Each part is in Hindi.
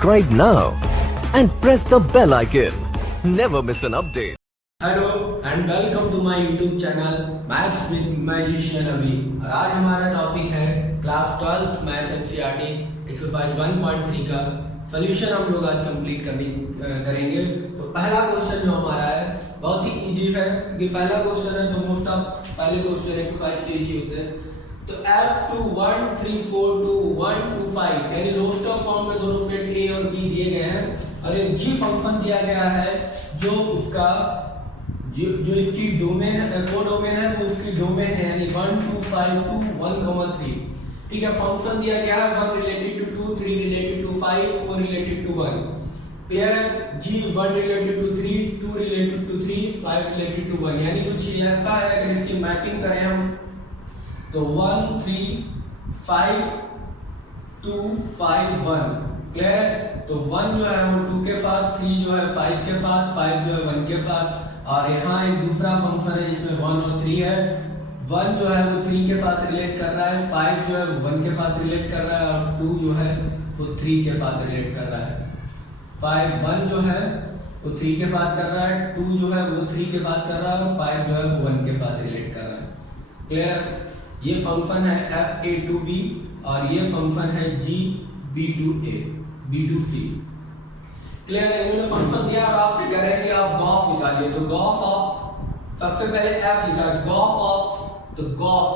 Subscribe now and press the bell icon. Never miss an update. Hello and welcome to my YouTube channel maths with magician अभी। और आज हमारा टॉपिक है class 12th math NCERT exercise 1.3 का सॉल्यूशन हम लोग आज कंप्लीट करेंगे। तो पहला क्वेश्चन जो हमारा है बहुत ही इजी है, क्योंकि पहला क्वेश्चन है तो मोस्ट ऑफ पहले क्वेश्चन एक्सरसाइज के इजी होते हैं। तो F to 1 3 4 to 1 to 5 यानी रोस्टर फॉर्म में दोनों सेट A और B दिए गए हैं और एक G फंक्शन दिया गया है जो उसका जो इसकी डोमेन है, कोडोमेन है, वो उसकी डोमेन है यानी 1 2 5 2 1 3। ठीक है, फंक्शन दिया गया है 1 related to 2, 3 related to 5, 4 related to 1। Clear है? G 1 related to 3, 2 related to 3, 5 related to 1। यानी कुछ ऐसा है, अगर इसकी मैपिंग करें हम तो 1 3 5 2 5 1। क्लियर है? तो 1 जो है वो 2 के साथ, 3 जो है 5 के साथ, 5 जो है 1 के साथ, और यहाँ एक दूसरा फंक्शन है जिसमें 1 और 3 है। 1 जो है वो 3 के साथ रिलेट कर रहा है, 5 जो है 1 के साथ रिलेट कर रहा है, और 2 जो है वो 3 के साथ रिलेट कर रहा है। 1 जो है वो 3 के साथ कर रहा है, 2 जो है वो 3 के साथ कर रहा है, और 5 जो है वो 1 के साथ रिलेट कर रहा है। क्लियर? ये फंक्शन है f a to b और ये फंक्शन है g b to a b to c। Clear है? इन्होंने फंक्शन दिया और आपसे कह रहे हैं कि आप गॉस निकालिए। तो गॉस ऑफ सबसे पहले f लिखा है, गॉस ऑफ, तो गॉस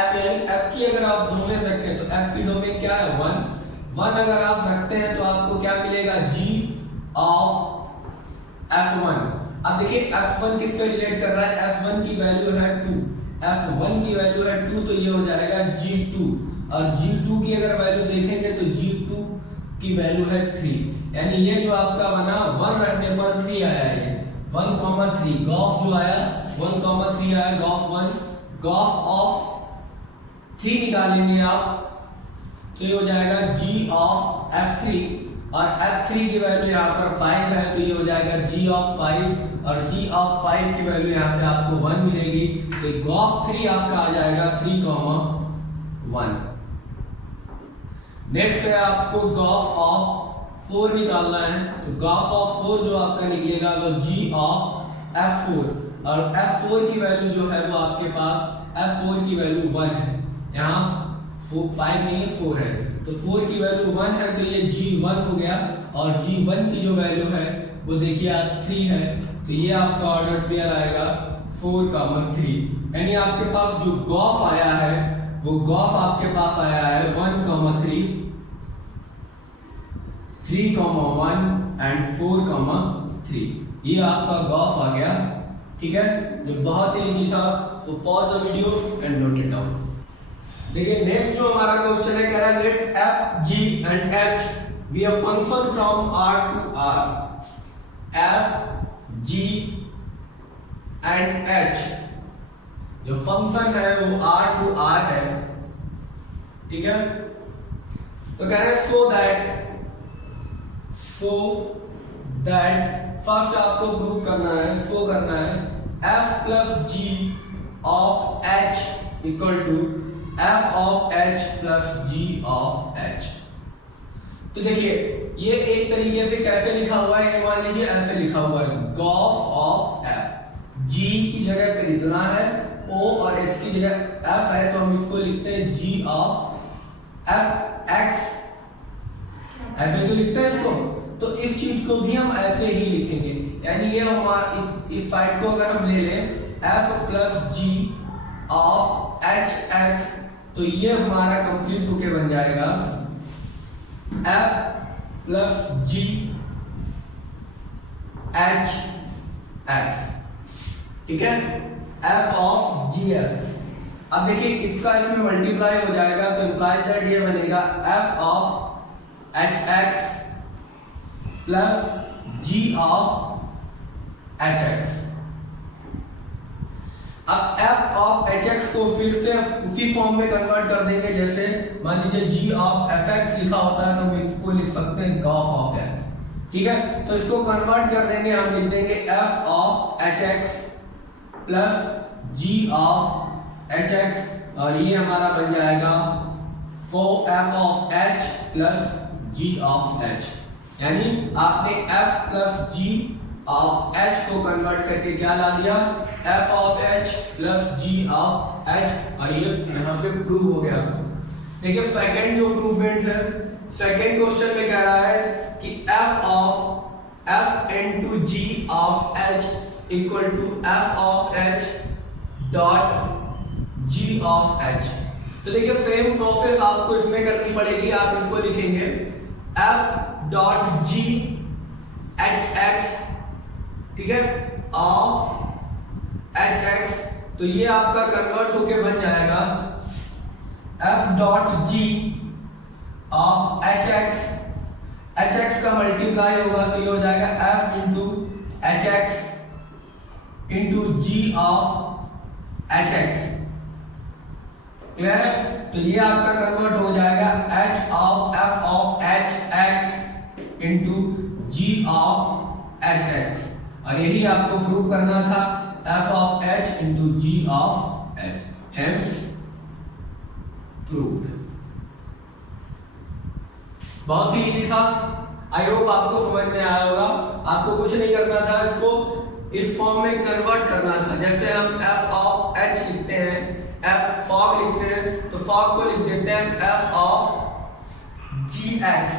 f यानी f की अगर आप डोमेन रखें तो f की डोमेन क्या है 1 अगर आप रखते हैं तो आपको क्या मिलेगा g ऑफ f1। अब देखिए f1 किससे रिलेट कर रहा है, f1 की वैल्यू है 2, f1 की वैल्यू है 2 तो ये हो जाएगा g2, और g2 की अगर वैल्यू देखेंगे तो g2 की वैल्यू है 3। यानी ये जो आपका बना 1 रखने पर 3 आया है, ये 1,3 गॉस जो आया 1,3 आया, गॉस ऑफ 3 निकालेंगे आप तो ये हो जाएगा g ऑफ f3, और f3 की वैल्यू यहाँ पर 5 है तो ये हो जाएगा g ऑफ 5, और g ऑफ 5 की वैल्यू यहाँ से आपको 1 मिलेगी तो गॉस 3 आपका आ जाएगा 3,1। नेक्स्ट है आपको गॉस ऑफ 4 निकालना है। तो गॉस ऑफ 4 जो आपका निकलेगा वो g ऑफ f4, और f4 की वैल्यू जो है वो आपके पास f4 की वैल्यू 1 है, यहाँ 5 नहीं है 4 है, तो 4 की वैल्यू 1 है तो ये g1 हो गया, और g1 की जो वैल्यू है वो देखिए आप 3 है तो ये आपका ऑर्डर पेयर आएगा 4,3। यानी आपके पास जो गॉस आया है वो गॉस आपके पास आया है 1,3 3,1 एंड 4,3। ये आपका गॉस आ गया। ठीक है, जो बहुत ही इजी था। So pause the video and note it down. देखिए नेक्स्ट जो हमारा क्वेश्चन है, कह रहा है let f g and h be a function from r to r। f g and h जो फंक्शन है वो r to r है। ठीक है, तो कह रहे हैं सो दैट फर्स्ट आपको प्रूव करना है, शो करना है f plus g of h equal to f of h plus g of h। तो देखिए ये एक तरीके से कैसे लिखा हुआ है, ये मान लीजिए ऐसे लिखा हुआ है गॉस ऑफ f, g की जगह पे इतना है, o और h की जगह f है तो हम इसको लिखते हैं g ऑफ f x, ऐसे तो लिखते हैं इसको। तो इस चीज को भी हम ऐसे ही लिखेंगे, यानी ये हमारा इस साइड को अगर हम ले लें f plus g of h x तो ये हमारा कंप्लीट होके बन जाएगा f plus g h x। ठीक है, f ऑफ g f। अब देखिए इसका इसमें मल्टीप्लाई हो जाएगा तो इंप्लाइज दैट ये बनेगा f of h x plus g of h x। अब f ऑफ h x को फिर से उसी फॉर्म में कन्वर्ट कर देंगे, जैसे मान लीजिए g ऑफ f x लिखा होता है तो हम इसको लिख सकते हैं गॉस ऑफ x। ठीक है, तो इसको कन्वर्ट कर देंगे, हम लिख देंगे f of h x plus g of h x, और ये हमारा बन जाएगा f of h plus g of h। यानी आपने f plus g of h को कन्वर्ट करके क्या ला दिया, f of h plus g of h, और ये यहाँ से प्रूव हो गया। देखिए सेकंड जो प्रूवमेंट है, सेकंड क्वेश्चन में कह रहा है कि f into g of h equal to f of h dot g of h। तो देखिए सेम प्रोसेस आपको इसमें करनी पड़ेगी। आप इसको लिखेंगे f dot g h x, ठीक है, ऑफ एच एक्स। तो ये आपका कन्वर्ट होके बन जाएगा f dot g of h x का मल्टीप्लाई होगा तो ये हो जाएगा f into h x into g of h x. Clear है? तो ये आपका कन्वर्ट हो जाएगा h of f of h x into g of h x, और यही आपको प्रूव करना था f of h into g of h, hence proved. बहुत ही इजी था, आई होप आपको समझ में आया होगा। आपको कुछ नहीं करना था, इसको इस फॉर्म में कन्वर्ट करना था। जैसे हम f ऑफ h लिखते हैं, f फॉग लिखते हैं, तो फॉग को लिख देते हैं f ऑफ जी एक्स,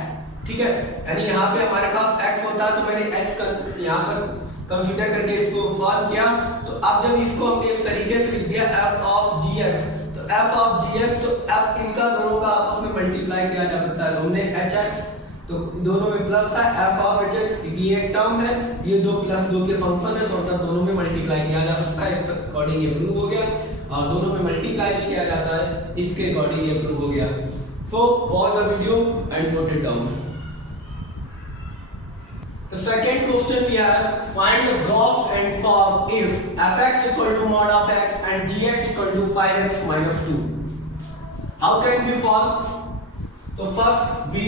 ठीक है। यानी यहाँ पे हमारे पास x होता है तो मैंने h यहाँ पर कंसीडर करके इसको सॉल्व किया। तो अब जब इसको हमने इस तरीके से लिख दिया f ऑफ gx, तो f ऑफ gx, तो अब इनका दोनों का आपस में मल्टीप्लाई किया जा सकता है। हमने hx तो दोनों में प्लस था, f ऑफ hx क्योंकि ये एक टर्म है, ये 2 प्लस 2 के फंक्शन है, तो मतलब दोनों में मल्टीप्लाई किया जा सकता है। इस अकॉर्डिंग ये प्रूव हो गया, और दोनों में मल्टीप्लाई भी किया जाता है, इसके अकॉर्डिंग ये प्रूव हो गया। सो pause the video and note it down. The second question we have, find the Gauss and fog if fx equal to mod of x and gx equal to 5x minus 2. How can we solve? So first we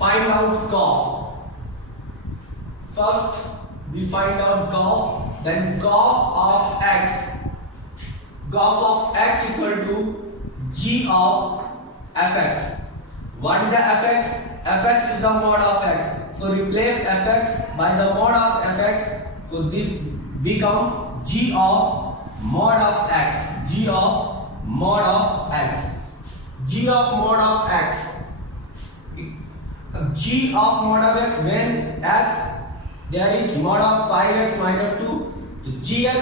find out Gauss. First we find out Gauss, then Gauss of x. Gauss of x equal to g of fx. What is the fx? Fx is the mod of x. So replace fx by the mod of fx. So this become g of mod of x. G of mod of x. G of mod of x. G of mod of x when x there is mod of 5x minus 2. So gx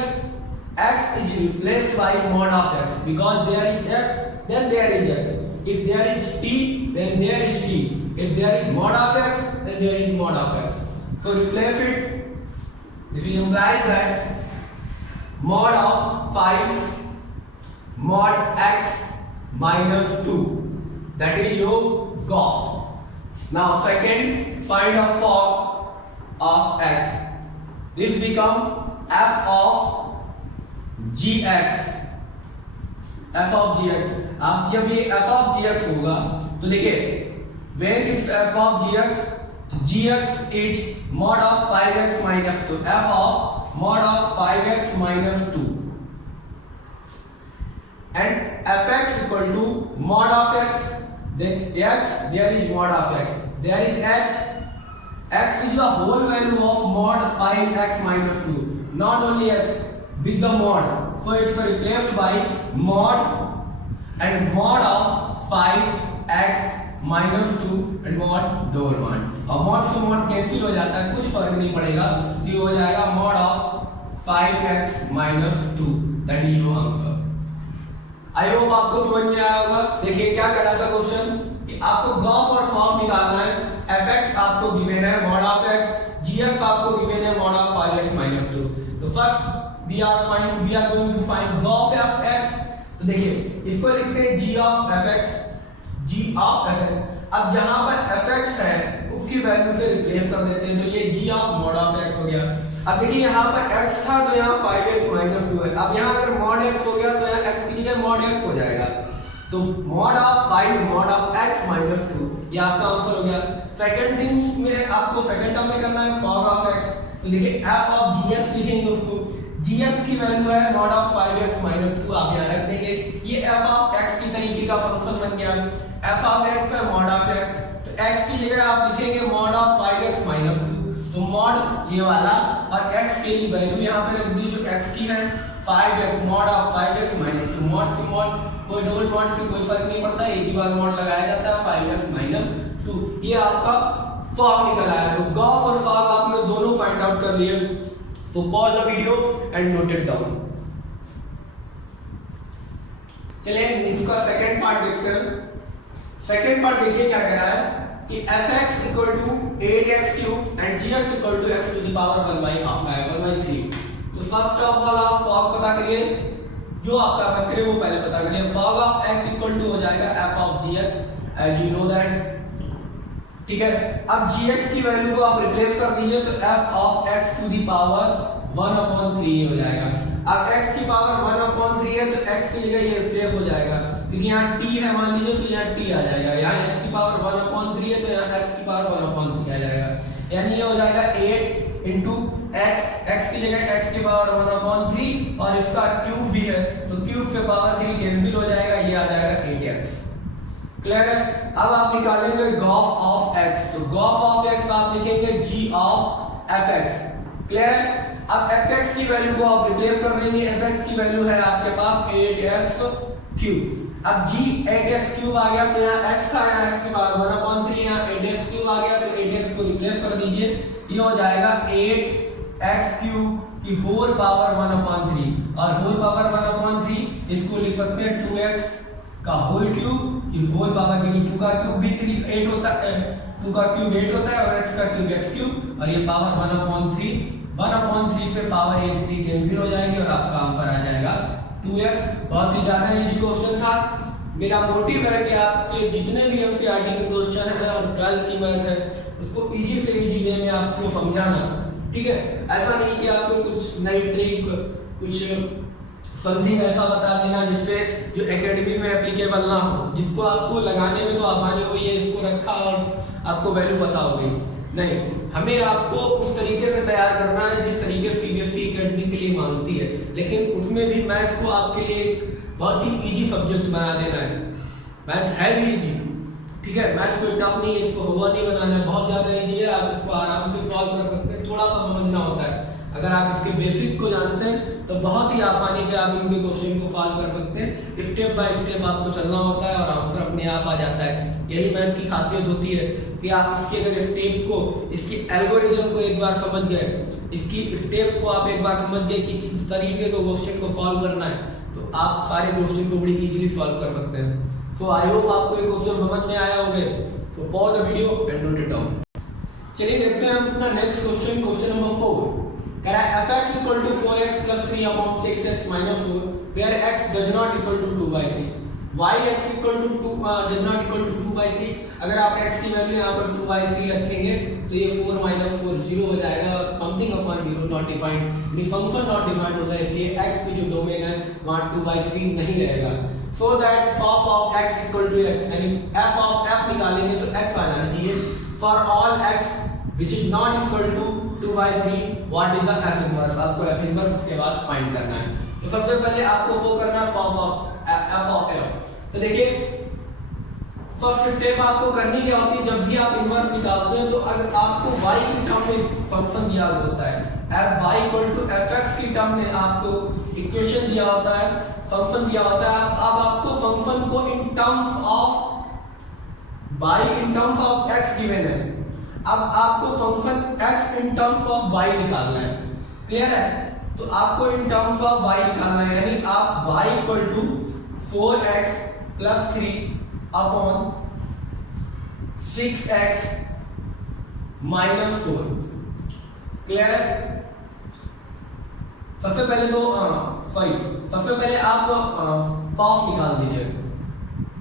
x is replaced by mod of x because there is x, then there is x. If there is t, then there is t. If there is mod of x, then there is mod of x. So replace it. This implies that mod of 5 mod x minus 2. That is your Gauss. Now second, find a fog of x. This become f of gx. f of gx. अब जब ये f of gx होगा तो देखिए when it's f of gx, gx is mod of 5x minus 2. f of mod of 5x minus 2 and fx equal to mod of x, then x there is mod of x, there is x is the whole value of mod 5x minus 2, not only x with the mod, so it's replaced by mod and mod of 5x minus 2 and mod double mod. और मॉड से मॉड कैंसिल हो जाता है, कुछ फर्क नहीं पड़ेगा, तो ये हो जाएगा mod of 5x minus 2। That is your answer. I hope आपको समझ में आया होगा। देखिए क्या कह रहा था क्वेश्चन कि आपको गॉस और फॉग निकालना है। fx आपको गिवन है mod of x, gx आपको गिवन है mod of 5x minus 2। तो first we are going to find gauss of x। तो देखिए इसको लिखते हैं g of fx, g of fx। अब जहां पर fx है उसकी वैल्यू से रिप्लेस कर देते हैं, तो ये g of mod of x हो गया। अब देखिए यहाँ पर x था तो यहाँ 5x minus 2 है। अब यहाँ अगर mod x हो गया तो यहाँ x की जगह mod x हो जाएगा, तो mod of 5 mod of x minus 2 ये आपका आंसर हो गया। सेकंड थिंग में आपको सेकंड टर्म में करना है fog of x। तो देखिए f of gx लिखेंगे उसको, gx की वैल्यू है mod of 5x minus 2, आप यहाँ रख देंगे। ये f of x की तरीके का फंक्शन बन गया। f of x है mod of x, तो x की जगह आप लिखेंगे mod of 5x ये वाला, और x के लिए वैल्यू यहाँ पे रख दी जो x की है 5x mod of 5x minus 2, mod से मॉड कोई डबल मॉड से कोई फर्क नहीं पड़ता, एक ही बार मॉड लगाया जाता है 5x माइनस 2। ये आपका फॉग निकल आया। तो गॉस और फॉग आपने दोनों फाइंड आउट कर लिए। सो pause the video and note it down. चलिए इसका सेकंड पार्ट देखते हैं। सेकंड पार्ट देखिए क्या कह रहा है कि fx equal to 8x cube and gx equal to x to the power 1/3। तो फर्स्ट ऑफ ऑल आप फॉग पता करिए, जो आपका अपन करिए वो पहले पता करिए। Fog of x equal to हो जाएगा f of gx as you know that, ठीक है। अब gx की वैल्यू को आप रिप्लेस कर दीजिए तो f of x to the power 1/3 हो जाएगा। अब x की पावर 1/3 है तो x की जगह ये रिप्लेस हो जाएगा, क्योंकि यहाँ t है मान लीजिए तो यहाँ t आ जाएगा, यहाँ x की पावर 1/3 है तो यहाँ x की पावर 1/3 आ जाएगा, यानी ये हो जाएगा 8 इंटू x की जगह x की पावर 1/3 और इसका क्यूब भी है तो क्यूब से पावर 3 कैंसिल हो जाएगा, ये आ जाएगा 8x। क्लियर है। अब आप निकालेंगे गॉस ऑफ x, तो गॉस ऑफ x आप लिखेंगे g ऑफ fx। क्लियर। अब fx की वैल्यू को आप रिप्लेस कर देंगे, fx की वैल्यू है आपके पास 8x क्यूब। अब g 8x क्यूब आ गया तो यहाँ x था, यहाँ x की पावर 1/3, यहाँ 8x क्यूब आ गया तो 8x को रिप्लेस कर दीजिए, ये हो जाएगा 8x क्यूब की होल पावर 1/3 और होल पावर 1/3 इसको लिख सकते हैं 2x का होल क्यूब की होल पावर, क्योंकि 2 का क्यूब भी 8 होता है, 2 का क्यूब 8 होता है और x का क्यूब x क्यूब और ये पावर 1/3 से पावर 3 कैंसिल हो जाएगी और आपका आंसर आ जाएगा 2x। बहुत ही ज्यादा इजी क्वेश्चन था। मेरा मोटिव है कि आपके जितने भी एनसीईआरटी के क्वेश्चन है और 12th की मैथ है उसको इजी से इजी वे में आपको समझाना, ठीक है। ऐसा नहीं कि आपको कुछ नई ट्रिक कुछ समथिंग ऐसा बता देना जिससे जो एकेडमी में एप्लीकेबल ना हो, जिसको आपको लगाने में तो आसानी हुई है, इसको रखा और आपको वैल्यू पता हो गई। नहीं, हमें आपको उस तरीके से तैयार करना है जिस तरीके सीबीएसई एकेडमी के लिए मांगती है, लेकिन उसमें भी मैथ को आपके लिए बहुत ही इजी सब्जेक्ट बना देना है। मैथ है भी इजी, ठीक है, मैथ कोई टफ नहीं है, इसको हुआ नहीं बनाना है, बहुत ज़्यादा इजी है, आप इसको आराम से सॉल्व कर सकते हैं। थोड़ा सा समझना होता है, अगर आप इसके बेसिक को जानते हैं तो बहुत ही आसानी से आप इनके क्वेश्चन को सॉल्व कर सकते हैं। स्टेप बाय स्टेप आपको चलना होता है और आंसर अपने आप आ जाता है। यही मैथ की खासियत होती है कि आप इसके अगर स्टेप को, इसकी एल्गोरिथम को एक बार समझ गए, इसकी स्टेप को आप एक बार समझ गए कि किस तरीके को क्वेश्चन को सॉल्व करना है, तो आप सारे क्वेश्चन को बड़ी इजीली सॉल्व कर सकते हैं। सो आई होप आपको ये क्वेश्चन समझ में आया होंगे। सो pause the video and note it down. चलिए देखते हैं अपना नेक्स्ट क्वेश्चन, क्वेश्चन नंबर 4। कह रहा है fx equal to 4x plus 3 upon 6x minus 4 where x does not equal to 2/3, y x equal to 2 does not equal to 2/3। अगर आप x की वैल्यू यहाँ पर 2/3 रखेंगे तो ये 4 minus 4 0 हो जाएगा, something upon 0 not defined, यानी फंक्शन नॉट डिफाइंड होगा, इसलिए x की जो डोमेन है वहाँ 2/3 नहीं रहेगा। so that f of x equal to x, यानी f of f निकालेंगे तो x आ जाना चाहिए। for all x which is not equal to 2/3 what is the f inverse, आपको f inverse उसके बाद फाइंड करना है। तो सबसे पहले आपको शो करना है f of f। तो देखिए फर्स्ट स्टेप आपको करनी क्या होती है, जब भी आप इनवर्स निकालते हैं तो अगर आपको y की टर्म में फंक्शन दिया होता है, y इक्वल टू fx की टर्म में आपको इक्वेशन दिया होता है, फंक्शन दिया होता है। अब आपको फंक्शन को इन terms of y in terms of x given है, अब आपको function x in terms of y निकालना है। क्लियर है। तो आपको इन टर्म्स ऑफ y निकालना है, यानी आप y equal to 4x plus 3 upon 6x minus 4। Clear है। सबसे पहले तो सबसे पहले आप फॉफ निकाल दीजिए,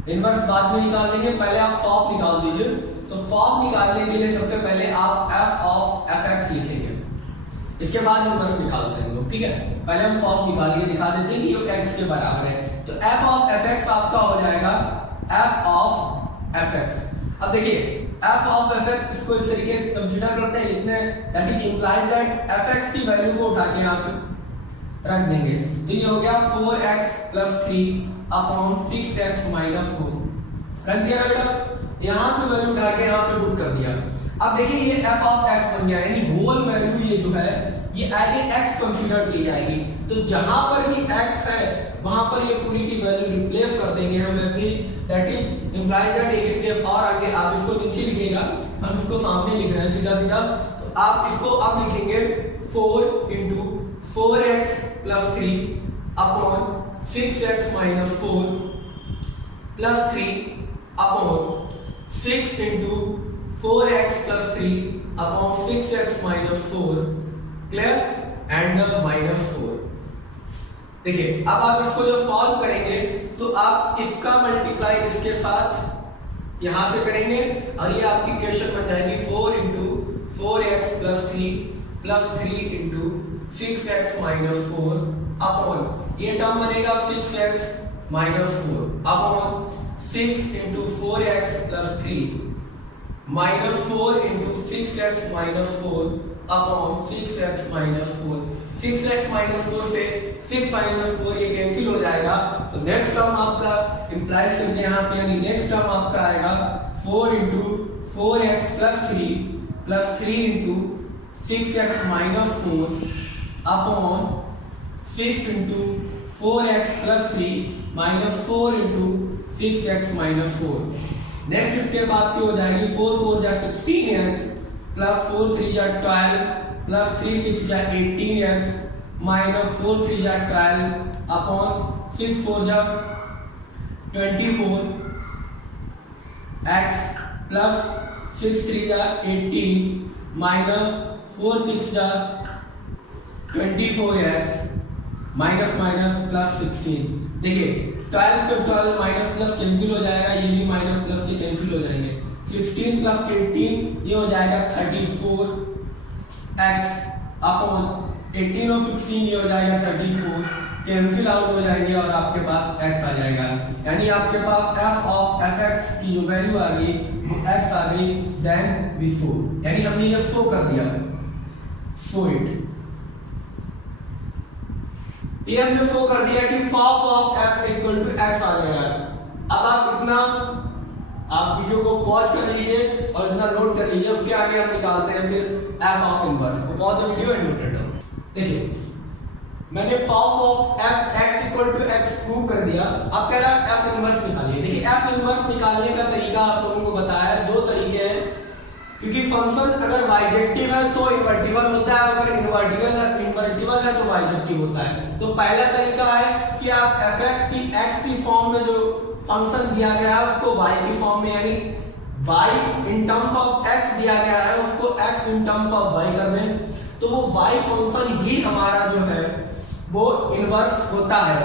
इनवर्स बाद में निकाल देंगे, पहले आप फॉफ निकाल दीजिए। तो फॉर्म निकालने के लिए सबसे पहले आप f of fx लिखेंगे, इसके बाद इनवर्स निकालते हैं लोग, ठीक है। पहले हम फॉर्म निकाल के दिखा देते हैं कि ये x के बराबर है। तो f of fx आपका हो जाएगा f of fx। अब देखिए f of fx, इसको इस तरीके कंसीडर करते हैं, लिखते हैं that is implies that fx की वैल्यू को उठा के यहाँ पे रख देंगे। तो ये हो गया 4x plus 3 upon 6x minus 4। रख दिया बेटा। यहाँ से वैल्यू उठा के यहाँ पे पुट कर दिया। अब देखिए ये f ऑफ x बन गया, यानी होल वैल्यू ये जो है ये एज ए x कंसीडर की जाएगी। तो जहां पर भी x है वहां पर ये पूरी की वैल्यू रिप्लेस कर देंगे हम ऐसे, दैट इज इंप्लाइज दैट एक स्टेप और आगे आप इसको नीचे लिखिएगा, हम इसको सामने लिख रहे हैं सीधा सीधा। तो आप इसको अब लिखेंगे 4 into 4x plus 3 upon 6x minus 4 plus 3 upon 6 into 4x plus 3 upon 6x minus 4, clear, and minus 4। देखिए अब आप इसको जो सॉल्व करेंगे तो आप इसका मल्टीप्लाई इसके साथ यहां से करेंगे और ये आपकी इक्वेशन बन जाएगी 4 into 4x plus 3 plus 3 into 6x minus 4 upon ये टर्म बनेगा 6x minus 4 upon 6 into 4x plus 3 minus 4 into 6x minus 4 upon 6x minus 4। 6x minus 4 से 6 माइनस 4 ये कैंसिल हो जाएगा, तो नेक्स्ट टर्म आपका इंप्लाइज करके यहाँ पे, यानी नेक्स्ट टर्म आपका आएगा 4 into 4x plus 3 into 6x minus 4 upon 6 into 4x plus 3 minus 4 into 6x minus 4। Next step आपकी हो जाएगी 4 4 जा 16x प्लस 4 3 जा 12 प्लस 3 6 जा 18x माइनस 4 3 जा 12 अपॉन 6 4 जा 24 x प्लस 6 3 जा 18 माइनस 4 6 जा 24x माइनस माइनस प्लस 16। देखिए 12 से 12 माइनस प्लस कैंसिल हो जाएगा, ये भी माइनस प्लस के कैंसिल हो जाएंगे। 16 प्लस 18 ये हो जाएगा 34x अपॉन 18 और 16 ये हो जाएगा 34, कैंसिल आउट हो जाएंगे और आपके पास x आ जाएगा। यानी आपके पास f ऑफ fx की जो वैल्यू आ गई वो x आ गई देन बिफोर, यानी हमने ये शो कर दिया, शो इट, ये हमने शो कर दिया कि f o f of f equal to x आ जाएगा। अब आप इतना आप वीडियो को पॉज कर लीजिए और इतना नोट कर लीजिए, उसके आगे हम निकालते हैं फिर f ऑफ इनवर्स। तो pause the video and note it down. देखिए मैंने f o f of f x equal to x prove कर दिया, अब कह रहा है f इनवर्स निकालिए। देखिए f इनवर्स निकालने का तरीका आप लोगों को बताया है, दो तरीके हैं, क्योंकि फंक्शन अगर बाइजेक्टिव है तो इन्वर्टिबल होता है, अगर इन्वर्टिबल है तो बाइजेक्टिव होता है। तो पहला तरीका है कि आप fx की x की फॉर्म में जो फंक्शन दिया गया है उसको y की फॉर्म में, यानी y in terms of x दिया गया है उसको x in terms of y कर दें, तो वो y फंक्शन ही हमारा जो है वो इनवर्स होता है।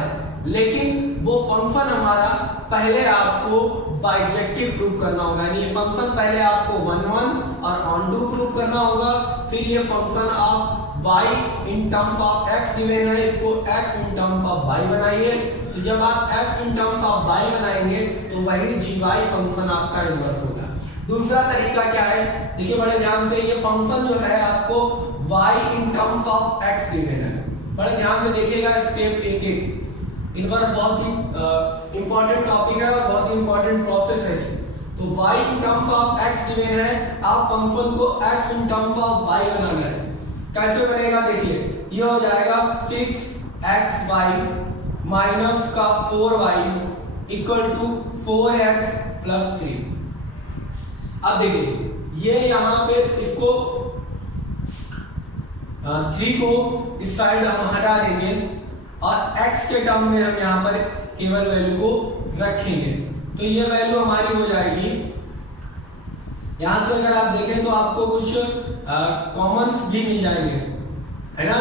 लेकिन वो फंक्शन हमारा पहले आपको बाइजेक्टिव प्रूव करना होगा, यानी ये फंक्शन पहले आपको 1 1 और ऑन टू प्रूव करना होगा, फिर ये function of y in terms of x given है, इसको x in terms of y बनाइए। तो जब आप x in terms of y बनाएंगे तो वही gy फंक्शन आपका इनवर्स होगा। दूसरा तरीका क्या है, देखिए बड़े ध्यान से, ये फंक्शन जो है आपको y in terms of x given है, बड़े ध्यान से देखिएगा स्टेप एक एक, इनवर्स बहुत ही इंपॉर्टेंट टॉपिक है और बहुत ही इंपॉर्टेंट प्रोसेस है इसमें। तो y in terms of x given है, आप फंक्शन को x in terms of y बनाना है। कैसे बनेगा देखिए, ये हो जाएगा 6xy माइनस का 4y equal to 4x plus 3। अब देखिए ये यहाँ पे इसको 3 को इस साइड हम हटा देंगे और x के टर्म में हम यहाँ पर केवल वैल्यू को रखेंगे, तो ये वैल्यू हमारी हो जाएगी। यहाँ से अगर आप देखें तो आपको कुछ कॉमन्स भी मिल जाएंगे, है ना।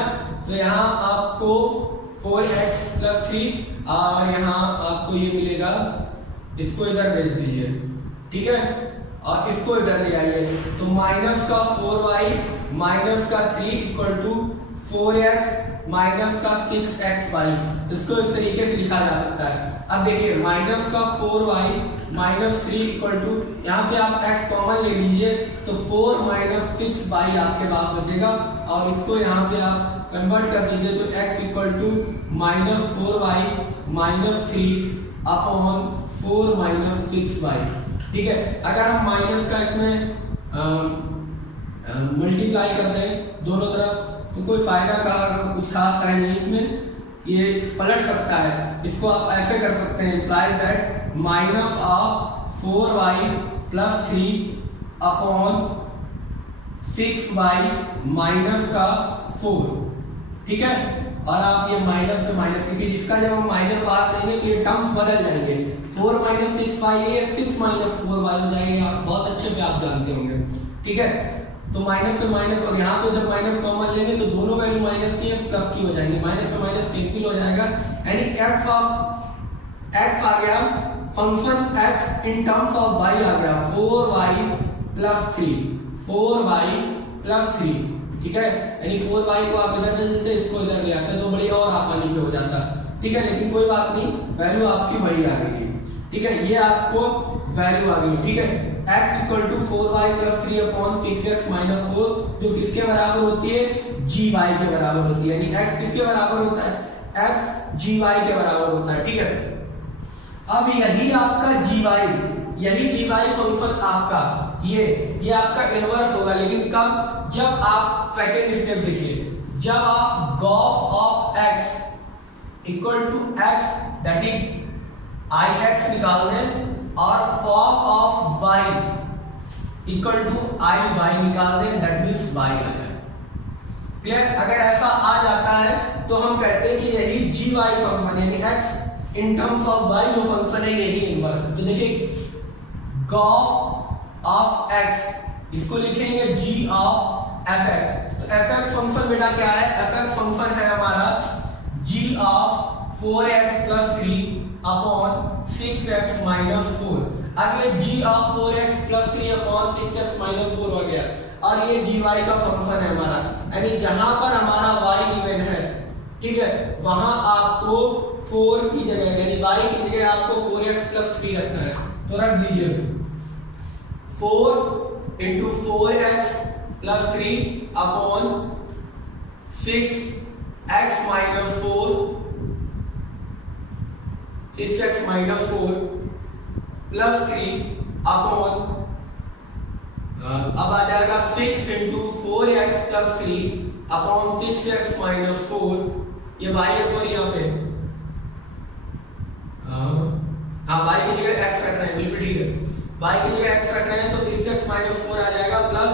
तो यहाँ आपको 4x प्लस 3 और यहाँ आपको ये मिलेगा, इसको इधर भेज दीजिए, ठीक है, और इसको इधर ले आइए। तो माइनस का 4y माइनस का 3 इक्वल टू 4x माइनस का 6xy, इसको इस तरीके से लिखा जा सकता है। अब देखिए माइनस का 4y माइनस 3 इक्वल टू, यहाँ से आप x कॉमन ले लीजिए तो 4 माइनस 6y आपके पास बचेगा और इसको यहाँ से आप कन्वर्ट कर दीजिए तो x equal to minus 4y minus 3 upon 4 minus 6y, ठीक है। अगर हम माइनस का इसमें मल्टीप्लाई कर दें दोनों तरफ तो कोई फायदा का कुछ खास है नहीं इसमें, ये पलट सकता है। इसको आप ऐसे कर सकते हैं, implies that minus of 4y plus 3 upon 6y minus का 4, ठीक है। और आप ये माइनस से माइनस, क्योंकि जिसका जब हम माइनस बाहर लेंगे तो ये टर्म्स बदल जाएंगे, 4 माइनस 6y ये 6 माइनस 4y हो जाएगा, बहुत अच्छे से आप जानते होंगे, ठीक है। तो माइनस से माइनस, और यहाँ पे जब माइनस कॉमन लेंगे तो दोनों वैल्यू माइनस की प्लस की हो जाएंगी, माइनस से माइनस कैंसिल हो जाएगा, यानी x आ गया function x in terms of y आ गया 4y प्लस 3, 4y प्लस 3, ठीक है। यानी 4y को आप इधर ले देते, इसको इधर ले आते तो बड़ी और आसानी से हो जाता, ठीक है। लेकिन कोई बात नहीं, वैल्यू आपकी वही आ गई, ठीक है। ये आपको वैल्यू आ गई, ठीक है। x equal to 4y plus 3 upon 6x minus 4, जो किसके बराबर होती है, gy के बराबर होती है, यानी x किसके बराबर होता है, x gy के बराबर होता है, ठीक है। अब यही आपका gy, यही gy फंक्शन आपका ये आपका इनवर्स होगा, लेकिन कब, जब आप सेकेंड स्टेप देखिए, जब आप गॉस of x equal to x that is ix निकाल दें और form of y equal to iy निकाल दें, दैट मींस y आ जाए, क्लियर। अगर ऐसा आ जाता है तो हम कहते हैं कि यही gy फंक्शन यानी x in terms of y जो फंक्शन है यही इनवर्स है। तो देखिए गॉस ऑफ x, इसको लिखेंगे g ऑफ fx, तो fx फंक्शन बेटा क्या है, fx फंक्शन है हमारा g of 4x plus 3 upon 6x minus 4। अब ये g of 4x plus 3 upon 6x minus 4 हो गया, और ये gy का फंक्शन है हमारा, यानी जहां पर हमारा y गिवन है, ठीक है, वहां आपको 4 की जगह यानी y की जगह आपको 4x प्लस 3 रखना है, तो रख दीजिए 4 into 4x plus 3 upon 6x minus 4, 6x minus 4 plus 3 upon, अब आ जाएगा 6 into 4x plus 3 upon 6x minus 4, ये y है, सॉरी यहाँ पे हाँ y की जगह x रख रहे हैं, बिल्कुल ठीक है, y की जगह x रख रहे हैं तो 6x माइनस 4 आ जाएगा प्लस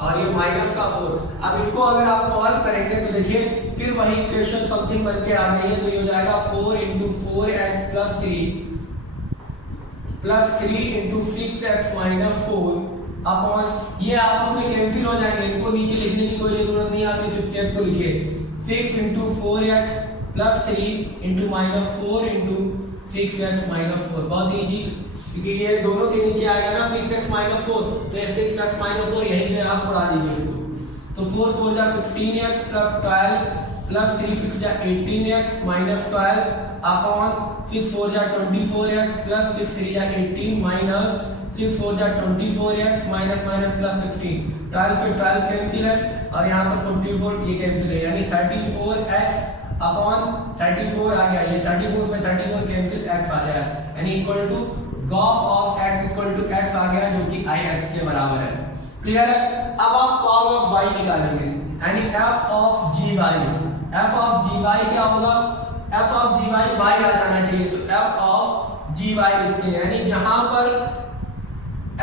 और ये माइनस का 4। अब इसको अगर आप सॉल्व करेंगे तो देखिए फिर वही इक्वेशन समथिंग बन के आ गई है, तो ये हो जाएगा 4 into 4x plus 3 into 6x minus 4 upon, ये आपस में कैंसिल हो जाएंगे, इनको नीचे लिखने की कोई जरूरत नहीं है, आप इस स्टेप को लिखिए 6 into 4x plus 3 into minus 4 into 6x minus 4, बहुत ईजी, क्योंकि ये दोनों के नीचे आ गया ना 6x माइनस 4, तो ये 6x माइनस 4 यहीं से आप उड़ा दीजिए इसको, तो 4 4 जा 16x प्लस 12 प्लस 3 6 जा 18x माइनस 12 अपॉन 6 4 जा 24x प्लस 6 3 जा 18 माइनस 6 4 जा 24x माइनस माइनस प्लस 16, 12 से 12 कैंसिल है और यहाँ पर 44 ये कैंसिल है, यानी 34x अपॉन 34 आ गया, ये 34 से 34 कैंसिल x आ गया, यानी इक्वल टू गॉस of x equal to x आ गया जो कि ix के बराबर है, क्लियर है। अब आप फॉर्म ऑफ y निकालेंगे, यानी f of gy, f of gy क्या होगा, f ऑफ gy y आ जाना चाहिए, तो f ऑफ gy लिखते हैं, यानी जहां पर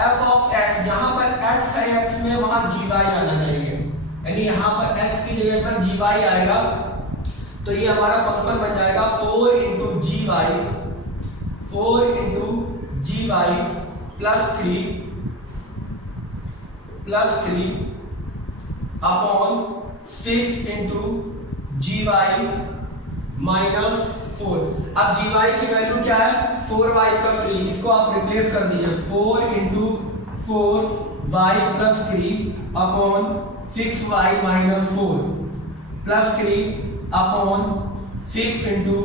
f ऑफ x, जहां पर x है x में वहां gy आना चाहिए, यानी यहां पर x की जगह पर gy आएगा, तो ये हमारा फंक्शन बन जाएगा 4 into gy plus 3 upon 6 into gy minus 4। अब gy की वैल्यू क्या है, 4y प्लस 3, इसको आप रिप्लेस कर दीजिए 4 into 4y plus 3 upon 6y minus 4 plus 3 upon 6 into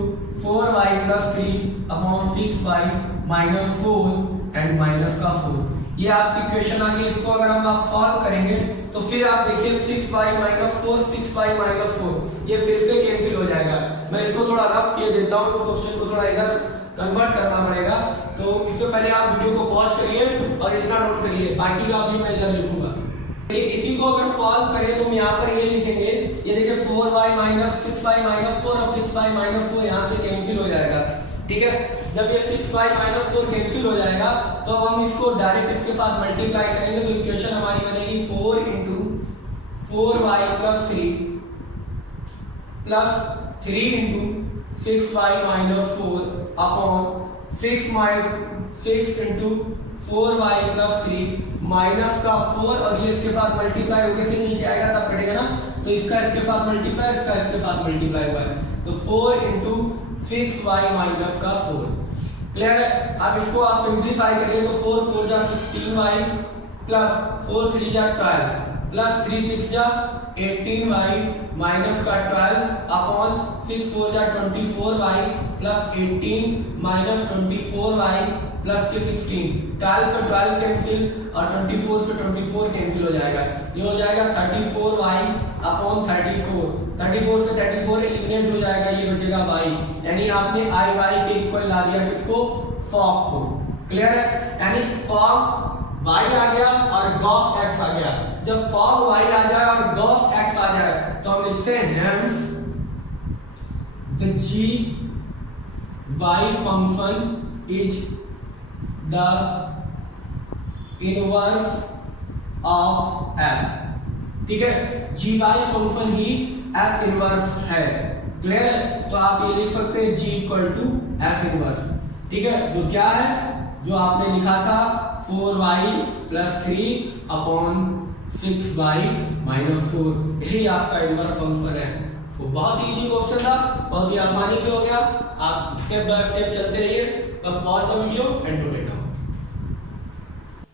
4y plus 3 upon 6y minus 4 and minus का 4, ये आपकी इक्वेशन आ गई। इसको अगर हम आप सॉल्व करेंगे तो फिर आप देखिए 6y माइनस 4 6y माइनस 4 ये फिर से कैंसिल हो जाएगा। मैं इसको थोड़ा रफ किए देता हूँ, इस क्वेश्चन को थोड़ा इधर कन्वर्ट करना पड़ेगा, तो तो इससे पहले आप वीडियो को पॉज करिए और इतना नोट करिए, बाकी का अभी मैं इधर लिखूंगा। इसी को अगर सॉल्व करें तो हम यहाँ पर ये लिखेंगे, ये देखिए 4y माइनस 6y माइनस 4 और 6y माइनस 4 यहाँ से कैंसिल हो जाएगा, ठीक है। जब ये 6y माइनस 4 कैंसिल हो जाएगा तो हम इसको डायरेक्ट इसके साथ मल्टीप्लाई करेंगे, तो इक्वेशन हमारी बनेगी 4 into 4y plus 3 plus 3 into 6y minus 4 upon 6 into 4y plus 3 minus का 4 और ये इसके साथ मल्टीप्लाई होकर फिर नीचे आएगा तब कटेगा ना, तो इसका इसके साथ मल्टीप्लाई, इसका इसके साथ मल्टीप्लाई हुआ है, तो 4 इंटू 6y माइनस का 4। क्लियर है। अब इसको आप सिंप्लीफाई करिए तो 4 4 जा 16y प्लस 4 3 जा 12 प्लस 3 6 जा 18y माइनस का 12 अपॉन 6 4 जा 24y plus 18 minus 24y plus के 16, 12 से 12 कैंसिल और 24 से 24 कैंसिल हो जाएगा, ये हो जाएगा 34y अपॉन 34 से 34 एलिमिनेट हो जाएगा, ये बचेगा y, यानी आपने i y के इक्वल ला दिया किसको, फॉग को। क्लियर है। यानी फॉग y आ गया और गॉस x आ गया। जब फॉग y आ जाए और गॉस x आ जाए तो हम लिखते हैं hence the g y function is the inverse of f, ठीक है। gy फंक्शन ही f इनवर्स है। क्लियर है। तो आप ये लिख सकते हैं g equal to f inverse, ठीक है, जो क्या है, जो आपने लिखा था 4y plus 3 upon 6y minus 4, यही आपका इनवर्स फंक्शन है। तो बहुत ही इजी क्वेश्चन था, बहुत ही आसानी से हो गया। आप स्टेप बाय स्टेप चलते रहिए, बस pause the video and note it down.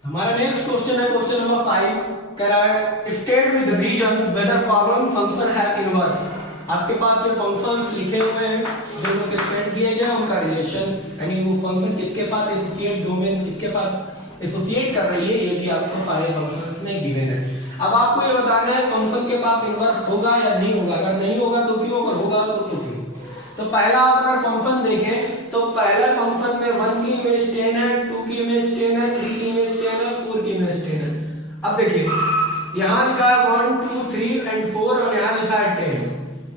हमारा नेक्स्ट क्वेश्चन है क्वेश्चन नंबर 5, कह रहा है state with reason whether following function have inverse. आपके पास ये फंक्शंस लिखे हुए हैं जो उनके सेट दिए गए, उनका रिलेशन, यानी वो फंक्शन किसके साथ एसोसिएट, डोमेन किसके साथ एसोसिएट कर रही है, ये भी आपको सारे फंक्शंस में गिवन है। अब आपको ये बताना है फंक्शन के पास इनवर्स होगा या नहीं होगा, अगर नहीं होगा तो क्यों, अगर होगा तो क्यों। तो पहला आप अगर फंक्शन देखें तो पहला फंक्शन में 1 की इमेज 10 है, 2 की इमेज 10 है, 3 की इमेज 10 है, 4 की इमेज 10 है। अब देखिए यहाँ लिखा है 1 2 3 एंड 4 और यहाँ लिखा है 10,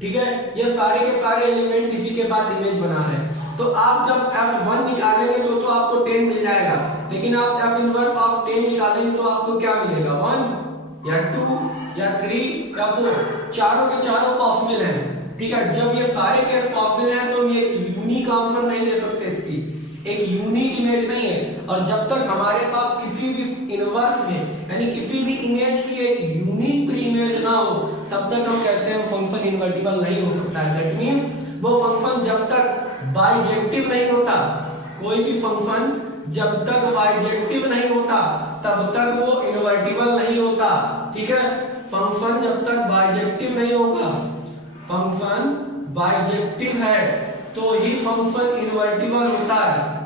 ठीक है। ये सारे के सारे एलिमेंट किसी के साथ इमेज बना रहे हैं, तो आप जब f1 निकालेंगे तो आपको 10 मिल जाएगा, लेकिन आप f इनवर्स आप 10 निकालेंगे तो आपको क्या मिलेगा, 1 या 2 या 3 या 4, चारों के चारों पॉसिबल हैं, ठीक है। जब ये सारे केस पॉसिबल हैं तो ये यूनिक आंसर नहीं ले सकते, इसकी एक यूनिक इमेज नहीं है। और जब तक हमारे पास किसी भी इनवर्स में यानी किसी भी इमेज की एक यूनिक प्री इमेज ना हो तब तक हम कहते हैं फंक्शन इनवर्टिबल नहीं हो सकता है। दैट मींस वो फंक्शन जब तक बाइजेक्टिव नहीं होता, कोई भी फंक्शन जब तक बाइजेक्टिव नहीं होता तब तक वो इनवर्टिबल नहीं होता, ठीक है। फंक्शन जब तक बाइजेक्टिव नहीं होगा, फंक्शन बाइजेक्टिव है तो ही फंक्शन इनवर्टिबल होता है।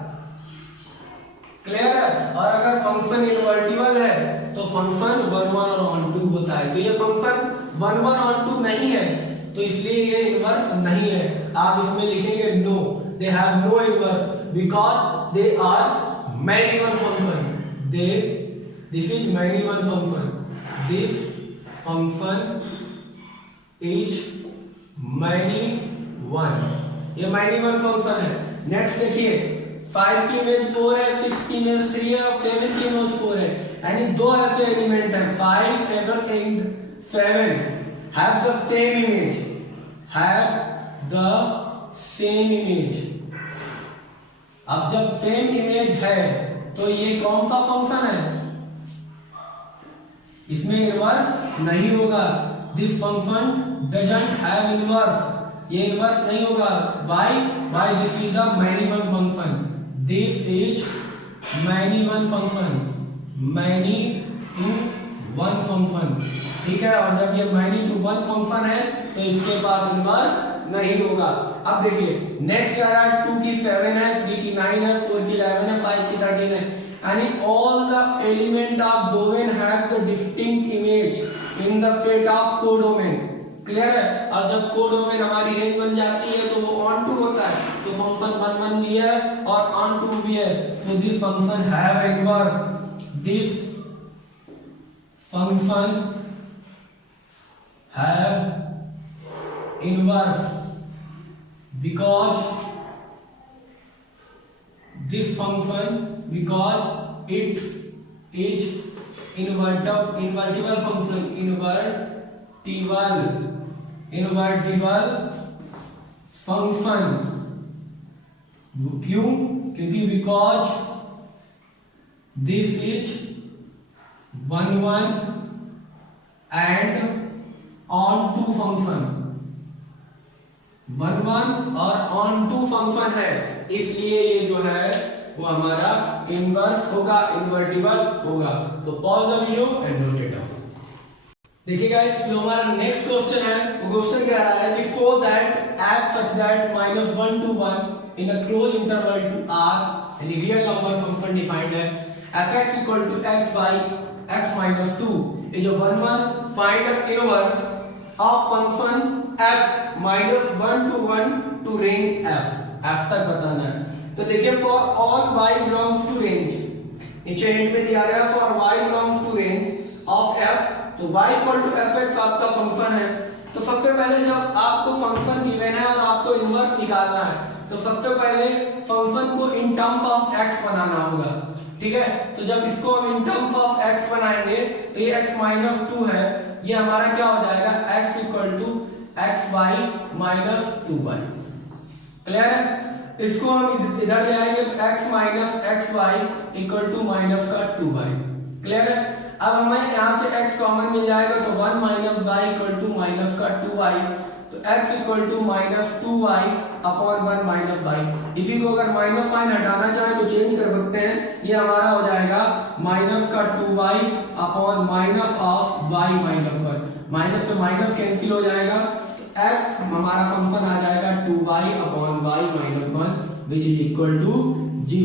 क्लियर है। और अगर फंक्शन इनवर्टिबल है तो फंक्शन 1 1 और ऑन 2 होता है। तो ये फंक्शन 1 1 ऑन 2 नहीं है तो इसलिए ये इनवर्स नहीं है। आप इसमें लिखेंगे no, they have no inverse because they are many one function. This is many one function, this function is many one, ये मैनी वन फंक्शन है। नेक्स्ट देखिए 5 की इमेज 4 है, 6 की इमेज 3 है और 7 की इमेज 4 है, यानी दो ऐसे एलिमेंट हैं 5 and 7 have the same image, have the same image. अब जब सेम इमेज है तो ये कौन सा फंक्शन है, इसमें इनवर्स नहीं होगा। This function doesn't have inverse, ये इनवर्स नहीं होगा। why this is the many one function, this is many one function, many to one function, ठीक है। और जब ये many to one function है तो इसके पास इनवर्स नहीं होगा। अब देखिए नेक्स्ट क्या है, 2 की 7 है, 3 की 9 है, 4 की 11 है, 5 की 13 है, यानी all the element of domain have the distinct image in the set of codomain। Clear है। और जब कोडोमेन हमारी रेंज बन जाती है तो वो ऑन टू होता है, तो फंक्शन 1 1 भी है और ऑन 2 भी है, so this function have inverse, this function have inverse because this function, because it is invertible function, invertible function, क्यों? क्योंकि because this is 1 1 and on 2 function, 1 1 और on 2 फंक्शन है, इसलिए ये जो है वो हमारा इनवर्स होगा, इन्वर्टिबल होगा। तो pause the video and note it down. देखिए गाइस, जो हमारा नेक्स्ट क्वेश्चन है वो क्वेश्चन कह रहा है कि for that f such that -1 to 1 in a closed interval to r, यानी रियल नंबर फंक्शन डिफाइंड है, fx equal to x by x minus 2, ये जो 1 1 find the inverse of function f -1 to 1 to range f तक बताना है। तो देखिए for all y belongs to range, नीचे हिंट में दिया गया for y belongs to range of f, तो y इक्वल टू fx आपका फंक्शन है। तो सबसे पहले जब आपको फंक्शन गिवन है और आपको इनवर्स निकालना है, तो सबसे पहले फंक्शन को इन टर्म्स ऑफ x बनाना होगा, ठीक है। तो जब इसको हम इन टर्म्स ऑफ x बनाएंगे तो ये x - 2 है, ये हमारा क्या हो जाएगा x equal to x by -2y, clear है। इसको हम इधर ले आएंगे तो x - xy equal to -2y, clear है। अब हमें यहाँ से x कॉमन मिल जाएगा तो 1 - y इक्वल टू -2y, तो x equal to -2y upon 1 - y। इसी को अगर माइनस साइन हटाना चाहे तो चेंज कर सकते हैं, ये हमारा हो जाएगा -2y अपॉन -y-1, माइनस से माइनस कैंसिल हो जाएगा, x हमारा फंक्शन आ जाएगा 2y upon y-1 which is equal to gy,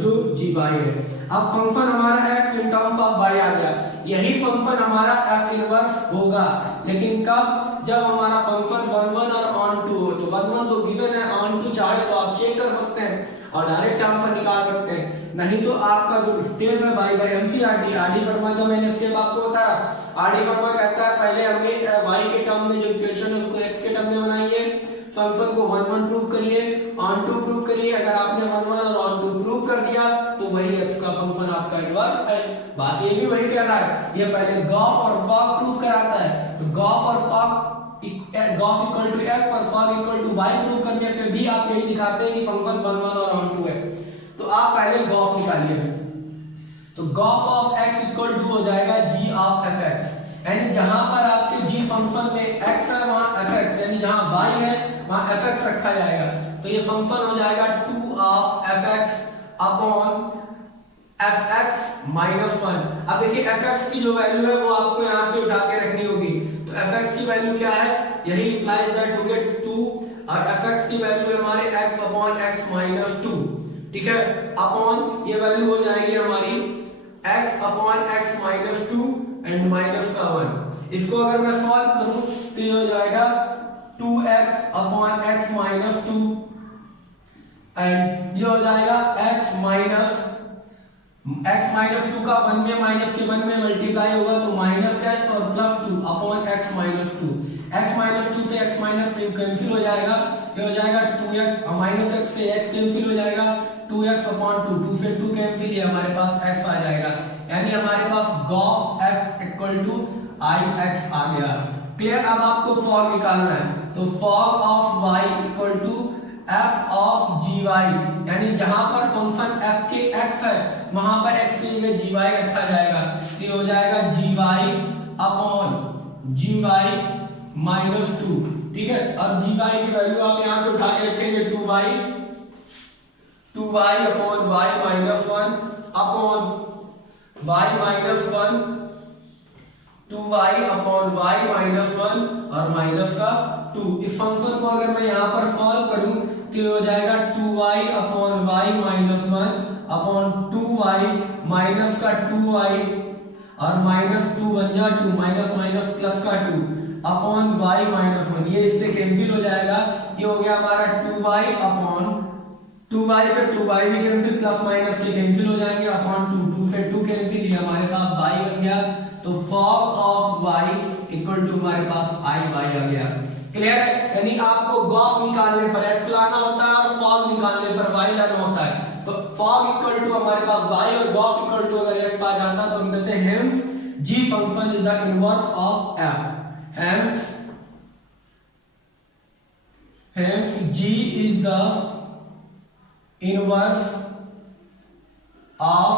जो gy है। अब फंक्शन हमारा x in terms of y आ गया, यही फंक्शन हमारा f इनवर्स होगा, लेकिन कब? जब हमारा फंक्शन 1 1 और ऑन 2 हो। तो 1 1 तो गिवन है, ऑन 2 चाहे तो आप चेक कर सकते हैं और डायरेक्ट आंसर निकाल सकते हैं, नहीं तो आपका जो स्टेप है बाय द एमसीआरटी, आरडी फर्मा का मैंने स्टेप आपको बताया, आरडी फर्मा कहता है पहले हमें y के टर्म में जो इक्वेशन है उसको x के टर्म में बनाइए, फंक्शन को 1 1 प्रूव करिए, ऑन 2 प्रूव करिए, अगर आपने 1 1 और ऑन 2 प्रूव कर दिया तो वही x का फंक्शन आपका इनवर्स है। बात ये भी वही कह रहा है, ये पहले गॉस और फॉग प्रूव कराता है, तो गॉस और फॉग गॉस इक्वल टू x और fog equal to y prove करने से भी आप यही दिखाते हैं कि फंक्शन 1 1 और ऑन 2 है। तो आप पहले गॉस निकालिए, तो गॉस ऑफ x इक्वल टू हो जाएगा g ऑफ fx, यानी जहां पर आपके g फंक्शन में x है वहां fx, यानी जहां y है वहां fx रखा जाएगा, तो ये फंक्शन हो जाएगा 2 ऑफ fx अपॉन fx -1। अब देखिए fx की जो वैल्यू है वो आपको यहां से उठा के रखनी होगी, तो fx की वैल्यू क्या है, यही इंप्लाइज दैट यू गेट 2, और fx की वैल्यू है हमारे x अपॉन x -2, ठीक है, अपॉन ये वैल्यू हो जाएगी हमारी x अपॉन x -2 एंड -1। इसको अगर मैं सॉल्व करूं तो ये हो जाएगा 2x अपॉन x -2 एंड ये हो जाएगा x -2 का 1 में माइनस के 1 में मल्टीप्लाई होगा तो -x और +2 अपॉन x -2, x -2 से x -2 कैंसिल हो जाएगा, ये हो जाएगा 2x, -x से x कैंसिल हो जाएगा, 2x अपॉन 2, 2 से 2 कैंसिल, ये हमारे पास x आ जाएगा, यानी हमारे पास g o f f equal to ix आ गया, क्लियर। अब आपको फॉग निकालना है, तो fog of y equal to f of gy, यानी जहां पर फंक्शन f के x है वहां पर x के लिए gy रखा जाएगा, तो ये हो जाएगा gy अपॉन gy -2, ठीक है। अब gy की वैल्यू आप यहां से उठा के रखेंगे 2y upon y -1 upon y -1, 2y upon y -1 और माइनस का 2। इस फंक्शन को अगर मैं यहाँ पर सॉल्व करूं तो ये हो जाएगा 2y upon y -1 upon 2y minus का 2y और -2 बन जा 2 माइनस प्लस का 2 अपॉन y -1, ये इससे कैंसिल हो जाएगा, ये हो गया हमारा 2y अपॉन 2y से 2y भी कैंसिल, प्लस माइनस के कैंसिल हो जाएंगे, अपॉन 2 से 2 कैंसिल, ये हमारे पास y बन गया। तो fog of y equal to हमारे पास i y आ गया। क्लियर है? यानी आपको गॉस निकालने पर x लाना होता है और फॉग निकालने पर y लाना होता है। तो फॉग इक्वल टू हमारे पास y और गॉस इक्वल टू अगर x आ जाता तो हम कहते हैं hence g function is the inverse of f। Hence g is the inverse of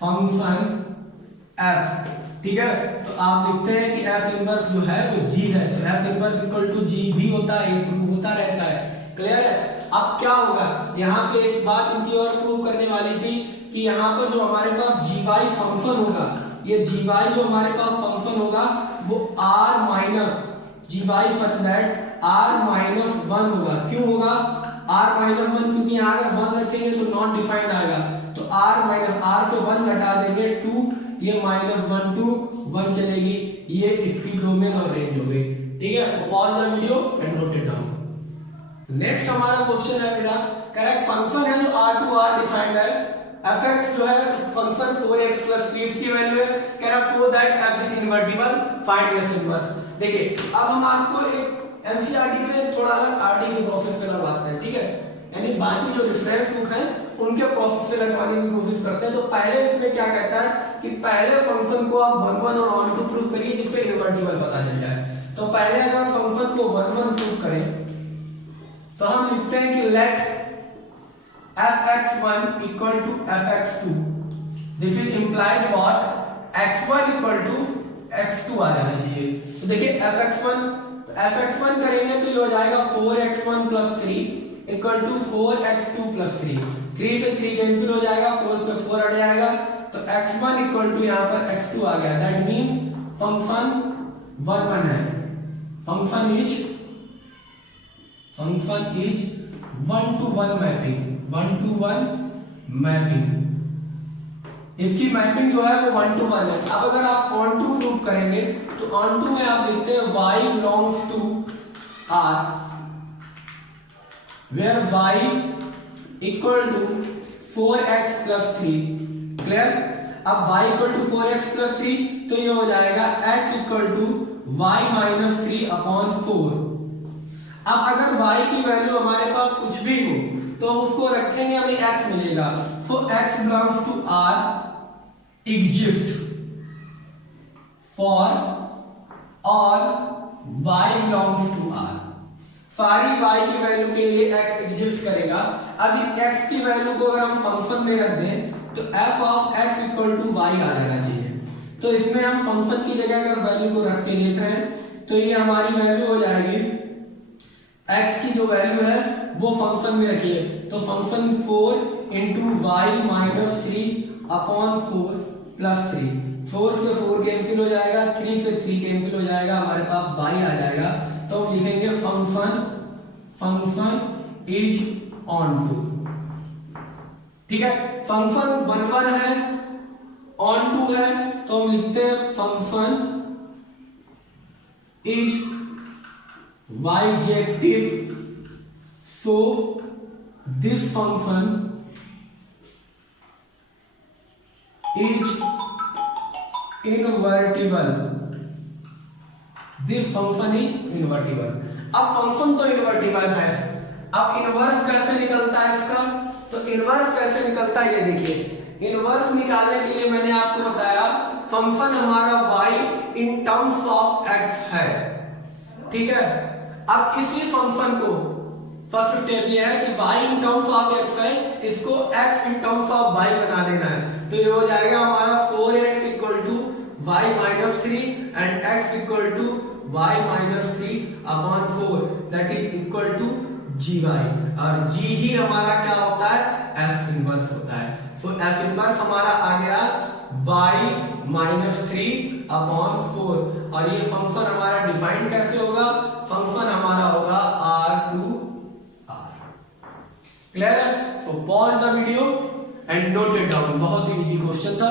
function f। ठीक है, तो आप लिखते हैं कि f इनवर्स जो है वो g है, तो f inverse equal to g भी होता है, ये प्रूव होता रहता है। क्लियर है? अब क्या होगा, यहाँ से एक बात इनकी और प्रूव करने वाली थी कि यहाँ पर जो हमारे पास gy फंक्शन होगा, ये gy जो हमारे पास फंक्शन होगा वो r minus gy such that r minus 1 होगा। क्यों होगा r माइनस 1? क्योंकि यहाँ अगर 1 रखेंगे तो नॉट डिफाइंड आएगा, तो r माइनस r से 1 घटा देंगे 2, ये -1 to 1 चलेगी, ये इसकी डोमेन और रेंज हो गई। ठीक है, सो pause the video and note it down. Next हमारा क्वेश्चन है बेटा, करेक्ट फंक्शन है जो r to r डिफाइंड है, fx जो है फंक्शन 4x + 3 इसकी वैल्यू है, कह रहा so that f is invertible, find s inverse. देखिए अब हम आपको एक एनसीईआरटी से थोड़ा अलग आरटी के प्रोसेस से लगवाते हैं। ठीक है, यानी बाकी जो रेफरेंस बुक है उनके प्रोसेस से लगवाने की कोशिश करते हैं। तो पहले इसमें क्या कहता है कि पहले फंक्शन को आप 1 1 और ऑन टू प्रूव करिए जिससे इनवर्टिबल पता चल जाए। तो पहले अगर फंक्शन को 1 1 प्रूव करें तो हम लिखते हैं कि let fx1 equal to fx2, this is implies what, x1 equal to x2 आ जाना चाहिए। तो देखिए fx1 करेंगे तो ये हो जाएगा 4x1 + 3 इक्वल टू 4x2 + 3, 3 से 3 कैंसिल हो जाएगा, 4 से 4 हट जाएगा, तो x1 इक्वल टू यहाँ पर x2 आ गया। दैट मींस फंक्शन 1 1 है, function is 1 to 1 mapping, 1 to 1 mapping, इसकी मैपिंग जो है वो 1 to 1 है। अब अगर आप ऑन टू प्रूव करेंगे तो ऑन टू में आप लिखते हैं y belongs to r, where y equal to 4x + 3। Clear? अब y equal to 4x + 3 तो ये हो जाएगा x equal to y - 3/4। अब अगर y की वैल्यू हमारे पास कुछ भी हो तो उसको रखेंगे, हमें x मिलेगा। सो x belongs to r exist for और y belongs to r, सारी y की वैल्यू के लिए x एग्जिस्ट करेगा। अब x की वैल्यू को अगर हम फंक्शन में रख दें तो f of x equal to y आ जाना चाहिए। तो इसमें हम फंक्शन की जगह अगर वैल्यू को रख के लेते हैं तो ये हमारी वैल्यू हो जाएगी, x की जो वैल्यू है वो फंक्शन में रखिए, तो फंक्शन 4 × y - 3/4 + 3, 4 से 4 कैंसिल हो जाएगा, 3 से 3 कैंसिल हो जाएगा, हमारे पास y आ जाएगा। तो हम लिखेंगे फंक्शन इज ऑन टू। ठीक है, फंक्शन 1 1 है, ऑन टू है, तो हम लिखते हैं function is bijective, so this function is invertible, this function is invertible। अब फंक्शन तो इन्वर्टिबल है, अब इनवर्स कैसे निकलता है इसका, तो इनवर्स कैसे निकलता है ये देखिए। इनवर्स निकालने के लिए मैंने आपको बताया फंक्शन हमारा y in terms of x है। ठीक है, अब इसी फंक्शन को फर्स्ट स्टेप ये है कि y in terms of x है, इसको x in terms of y बना देना है। तो ये हो जाएगा हमारा 4x equal to y - 3 and x equal to y - 3/4, that is equal to gy, और g ही हमारा क्या होता है, f इनवर्स होता है। सो f इनवर्स हमारा आ गया y - 3/4, और ये फंक्शन हमारा डिफाइंड कैसे होगा, फंक्शन हमारा होगा r to r। क्लियर है? सो pause the video and note it down, बहुत ही इजी क्वेश्चन था।